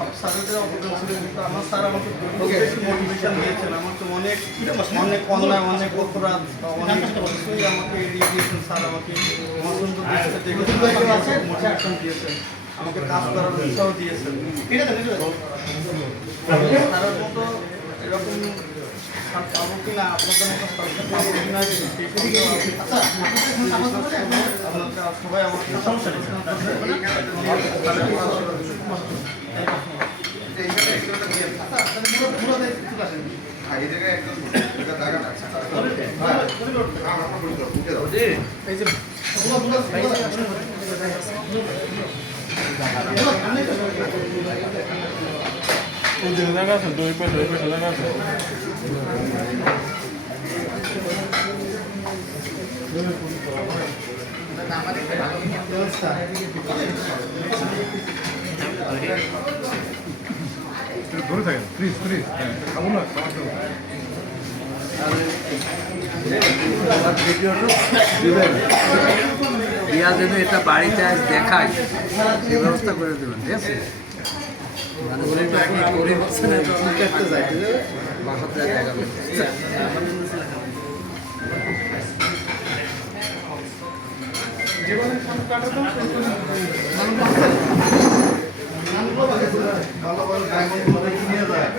সব স্যারেদের অবদান ছিল, কিন্তু আমার স্যার আমাকে খুব বেশি মোটিভেশন দিয়েছেন। আমাকে অনেক অনেক অন্যায়, অনেক অপরাধ, অনেক কিছুই আমাকে এড়িয়ে দিয়েছেন। স্যার আমাকে সুন্দর মোটিভেশন দিয়েছেন, আমাকে কাজ করার উৎসাহ দিয়েছেন। স্যারের মতো এরকম স্যার পাবো কিনা, আপনাদের মতো স্যারকে পাবো কিনা, আপনারা সবাই আমাকে জায়গা আছে, দুই পাশে জায়গা আছে। ধরে থাকেন প্লিজ প্লিজ, খাবো না দিয়া দেবে, এটা বাড়িতে আজ দেখায়, এই ব্যবস্থা করে দেবেন, ঠিক আছে? মানে বলে করে হচ্ছে না, কাটতে যায় বাসাতে দেখাবে। জীবনের কাটাতাম ভালো ভালো ডায়মন্ড নিয়ে যায়।